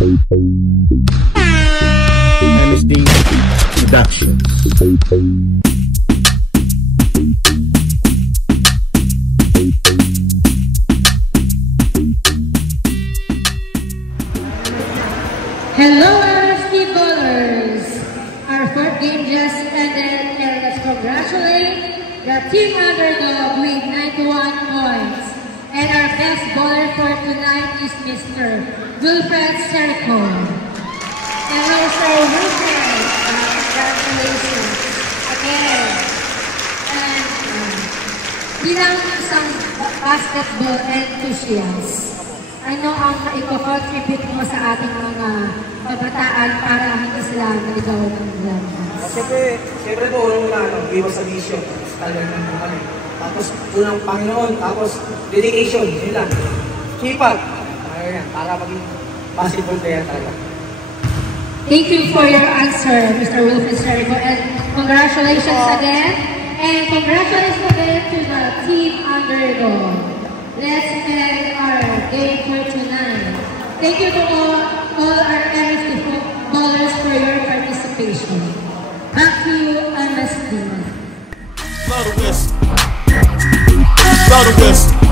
MSD Productions. Hello, MSD bowlers! Our fourth game just ended, and let's congratulate the team underdog with 91 points. And our best bowler for tonight is Mr. Wilfred Serico. And Mr. Wilfred, congratulations again. And bilang isang basketball enthusiast, ano ang maiko-contribute mo sa ating mga kabataan para hindi sila maligaw ng landas? Siyempre po, unang iwas sa bisyo. Talagang nandun kami. Tapos, unang Panginoon, tapos dedication, yun lang. Sipag. Ayan, para maging basketball player talaga. Thank you for your answer, Mr. Wilfred Serico, and congratulations again. And congratulations again to the team underdog. Let's end our game for tonight. Thank you to all our MSD bowlers for your participation. Back to you, MSD. Blow the whistle. Blow the whistle.